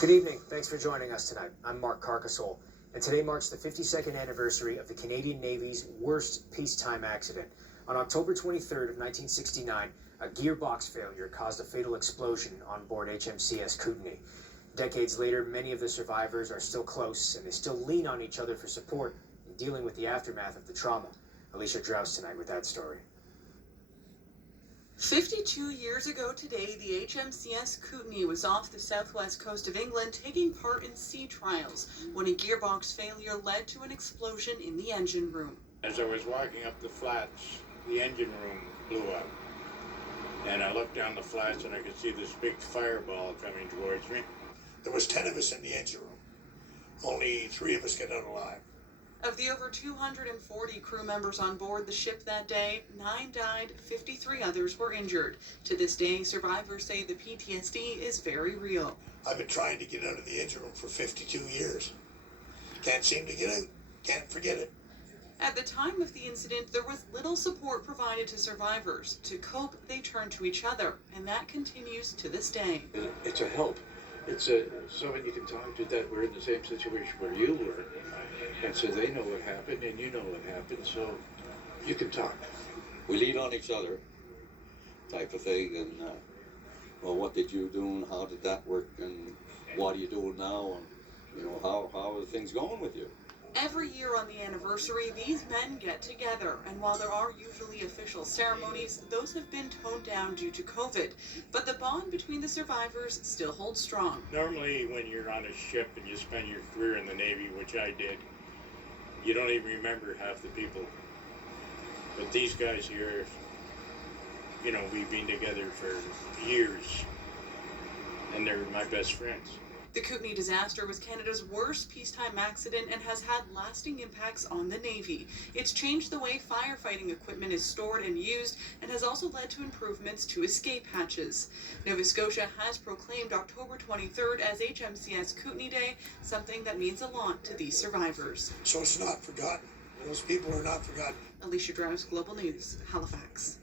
Good evening. Thanks for joining us tonight. I'm Mark Carcassole, and today marks the 52nd anniversary of the Canadian Navy's worst peacetime accident. On October 23rd of 1969, a gearbox failure caused a fatal explosion on board HMCS Kootenays. Decades later, many of the survivors are still close, and they still lean on each other for support in dealing with the aftermath of the trauma. Alicia Drouse tonight with that story. 52 years ago today, the HMCS Kootenays was off the southwest coast of England taking part in sea trials when a gearbox failure led to an explosion in the engine room. As I was walking up the flats, the engine room blew up. And I looked down the flats and I could see this big fireball coming towards me. There was 10 of us in the engine room. Only 3 of us got out alive. Of the over 240 crew members on board the ship that day, 9 died, 53 others were injured. To this day, survivors say the PTSD is very real. I've been trying to get out of the engine room for 52 years. Can't seem to get out. Can't forget it. At the time of the incident, there was little support provided to survivors. To cope, they turned to each other, and that continues to this day. It's a help. It's someone you can talk to that were in the same situation where you were. And so they know what happened and you know what happened, so you can talk. We lean on each other type of thing, and well, what did you do and how did that work and what are you doing now, and how are things going with you? Every year on the anniversary, these men get together, and while there are usually official ceremonies, those have been toned down due to COVID. But the bond between the survivors still holds strong. Normally when you're on a ship and you spend your career in the Navy, which I did, you don't even remember half the people. But these guys here, we've been together for years, and they're my best friends. The Kootenay disaster was Canada's worst peacetime accident and has had lasting impacts on the Navy. It's changed the way firefighting equipment is stored and used, and has also led to improvements to escape hatches. Nova Scotia has proclaimed October 23rd as HMCS Kootenay Day, something that means a lot to these survivors. So it's not forgotten. Those people are not forgotten. Alicia Drouse, Global News, Halifax.